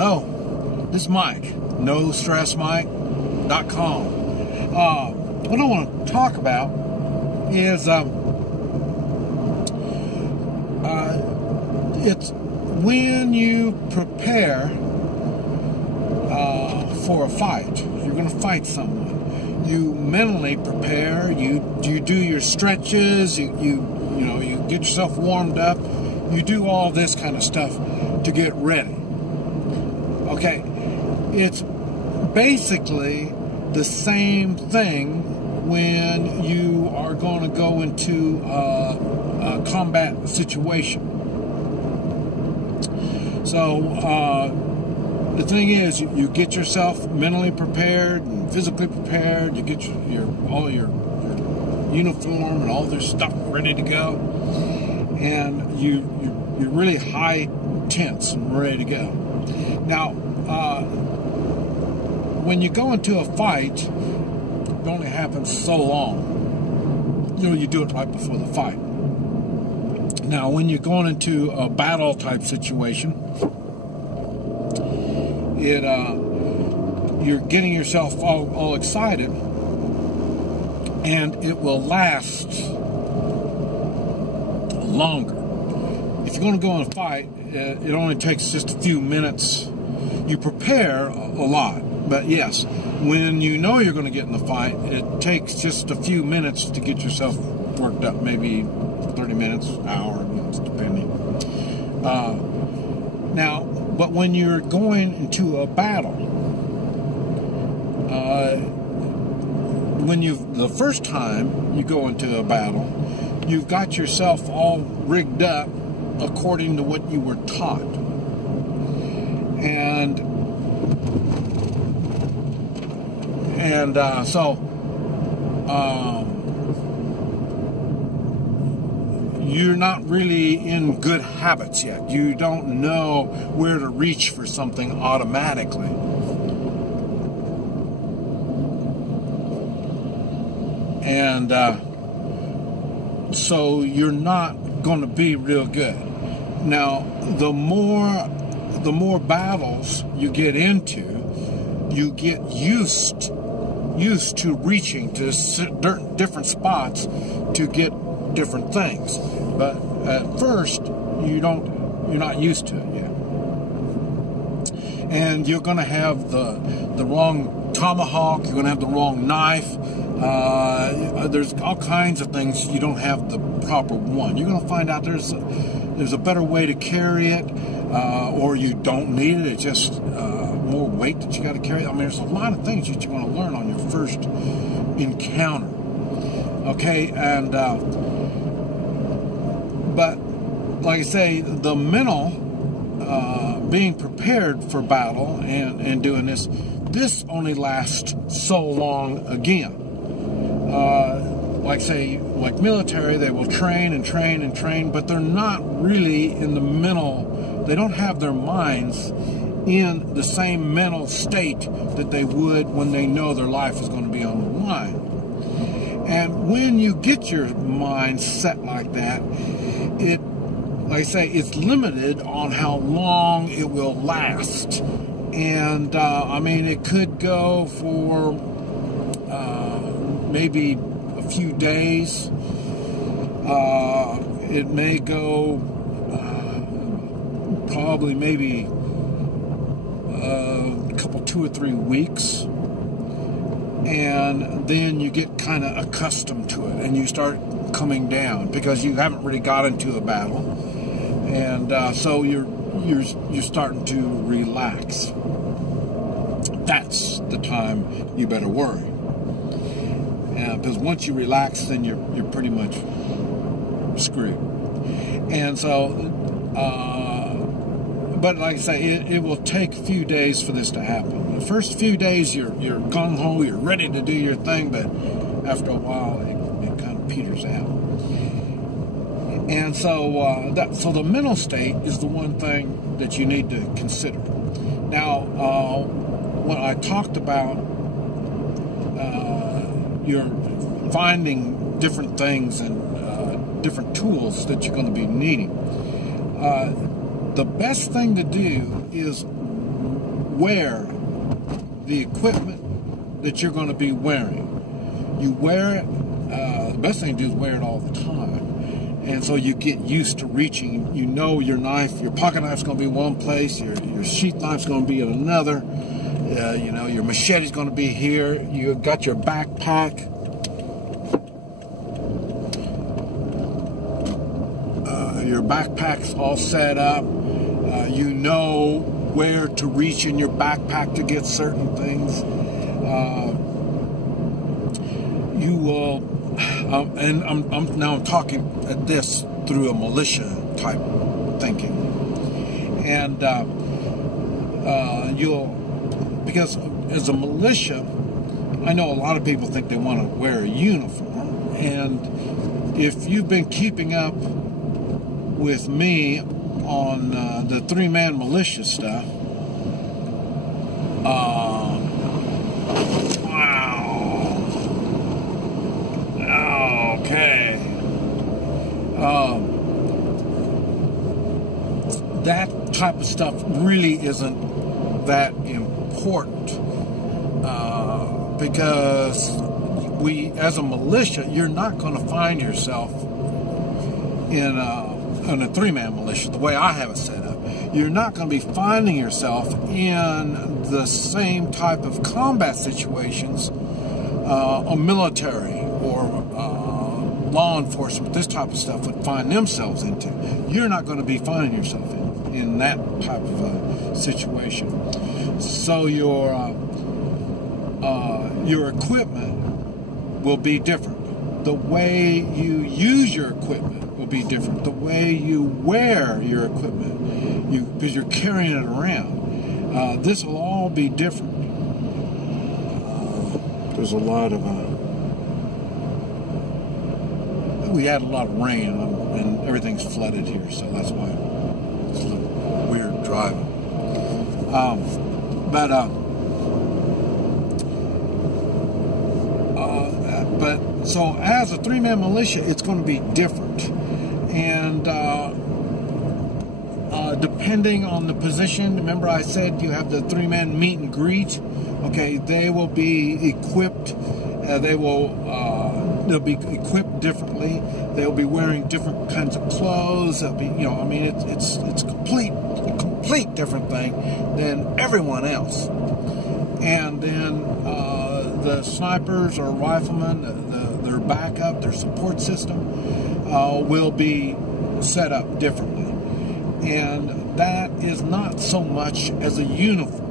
Hello, this is Mike, NoStressMike.com. What I want to talk about is it's when you prepare for a fight. You're going to fight someone. You mentally prepare. You do your stretches. You get yourself warmed up. You do all this kind of stuff to get ready. Okay, it's basically the same thing when you are going to go into a combat situation. So the thing is, you get yourself mentally prepared and physically prepared. You get all your uniform and all this stuff ready to go, and you're really high tense and ready to go. Now, when you go into a fight, it only happens so long. You do it right before the fight. Now, when you're going into a battle type situation, you're getting yourself all excited, and it will last longer. If you're going to go in a fight, it only takes just a few minutes. You prepare a lot, but yes, when you know you're going to get in the fight, it takes just a few minutes to get yourself worked up, maybe 30 minutes, hour, depending. Now, but when you're going into a battle, the first time you go into a battle, you've got yourself all rigged up according to what you were taught. And so you're not really in good habits yet. You don't know where to reach for something automatically. And so you're not going to be real good. Now, the more battles you get into, you get used to reaching to different spots to get different things. But at first, you're not used to it yet. And you're going to have the wrong tomahawk, you're going to have the wrong knife. There's all kinds of things. You don't have the proper one. You're going to find out there's a better way to carry it, or you don't need it. It's just more weight that you got to carry. I mean, there's a lot of things that you're going to learn on your first encounter. Okay, and but like I say, the mental being prepared for battle and doing this only lasts so long again. Like military, they will train and train and train, but they're not really in the mental, they don't have their minds in the same mental state that they would when they know their life is going to be on the line. And when you get your mind set like that, like I say, it's limited on how long it will last. And I mean, it could go for maybe a few days. It may go probably maybe a couple, 2 or 3 weeks. And then you get kind of accustomed to it, and you start coming down because you haven't really got into a battle, and so you're starting to relax. That's the time you better worry, because once you relax, then you're pretty much screwed. And so, but like I say, it will take a few days for this to happen. The first few days, you're gung-ho, you're ready to do your thing, but after a while, it kind of peters out. And so, so the mental state is the one thing that you need to consider. Now, when I talked about you're finding different things and different tools that you're going to be needing, the best thing to do is wear the equipment that you're going to be wearing. You wear it, the best thing to do is wear it all the time. And so you get used to reaching. You know your knife, your pocket knife's going to be one place, your sheath knife's going to be in another. You know, your machete's going to be here. You got your backpack. Your backpack's all set up. You know where to reach in your backpack to get certain things. You will, and I'm talking at this through a militia type thinking, and because as a militia, I know a lot of people think they want to wear a uniform, and if you've been keeping up with me on the three-man militia stuff, okay. That type of stuff really isn't that important because as a militia, you're not going to find yourself in a three-man militia, the way I have it set up. You're not going to be finding yourself in the same type of combat situations a military or law enforcement, this type of stuff, would find themselves into. You're not going to be finding yourself in that type of situation. So your equipment will be different. The way you use your equipment will be different. The way you wear your equipment, because you're carrying it around, this will all be different. There's a lot of we had a lot of rain and everything's flooded here, so that's why it's a little weird driving. But so as a three-man militia, it's going to be different, and depending on the position. Remember, I said you have the three-man meet and greet. Okay, they will be equipped. They'll be equipped differently. They'll be wearing different kinds of clothes. They'll be, I mean, it's a complete different thing than everyone else. And then the snipers or riflemen, their backup, their support system will be set up differently. And that is not so much as a uniform.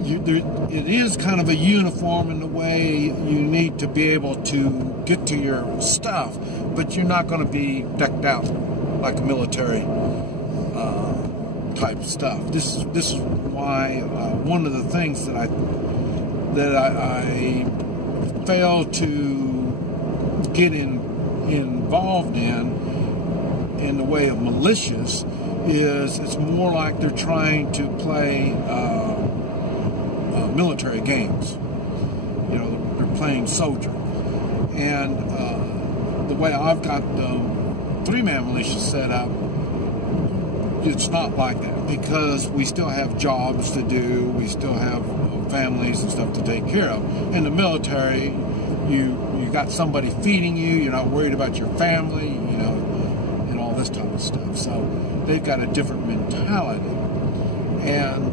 It is kind of a uniform in the way you need to be able to get to your stuff, but you're not going to be decked out like a military type stuff. This is why one of the things that I fail to get involved in the way of militias is it's more like they're trying to play military games. They're playing soldier. And the way I've got the three-man militia set up, it's not like that, because we still have jobs to do, we still have families and stuff to take care of. In the military, you got somebody feeding you, you're not worried about your family, and all this type of stuff. So they've got a different mentality. And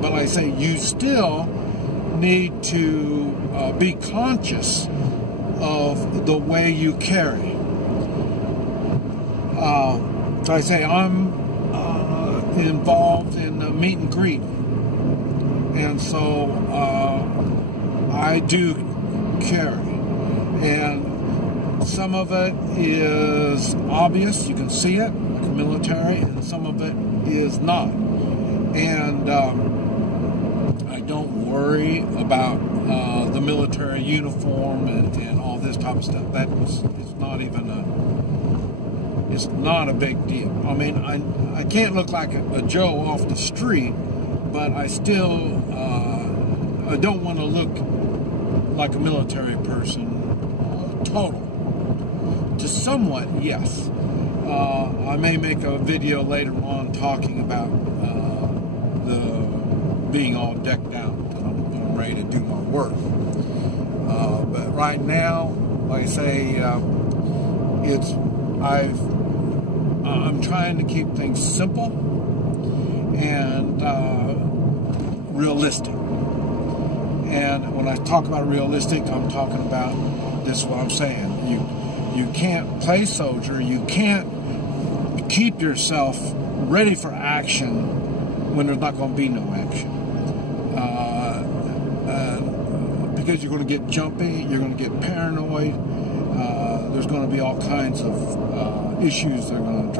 but like I say, you still need to be conscious of the way you carry. So I say I'm involved in the meet and greet, and so I do carry, and some of it is obvious, you can see it, like a military, and some of it is not. And I don't worry about the military uniform and all this type of stuff. It's not even it's not a big deal. I mean, I can't look like a Joe off the street, but I still I don't want to look like a military person total. To somewhat, yes. I may make a video later on talking about being all decked out until I'm ready to do my work. But right now, like I say, I'm trying to keep things simple and realistic. And when I talk about realistic, I'm talking about this is what I'm saying. You can't play soldier. You can't keep yourself ready for action when there's not going to be no action. Because you're going to get jumpy, you're going to get paranoid. There's going to be all kinds of issues that are going to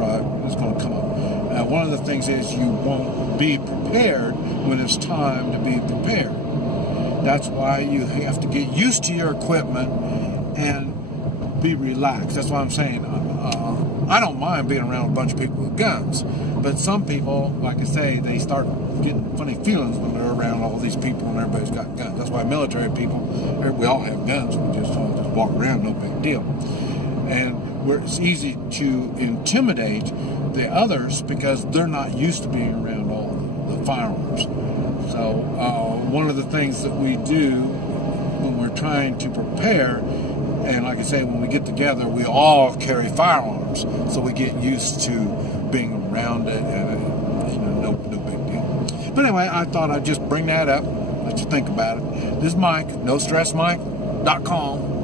come up. One of the things is you won't be prepared when it's time to be prepared. That's why you have to get used to your equipment and be relaxed. That's why I'm saying I don't mind being around a bunch of people with guns, but some people, like I say, they start getting funny feelings when they're around all these people and everybody's got guns. That's why military people, we all have guns. We just don't just walk around, no big deal. And it's easy to intimidate the others because they're not used to being around all the firearms. So one of the things that we do when we're trying to prepare, and like I say, when we get together, we all carry firearms, so we get used to being around it, and no big deal. But anyway, I thought I'd just bring that up, let you think about it. This is Mike, NoStressMike.com.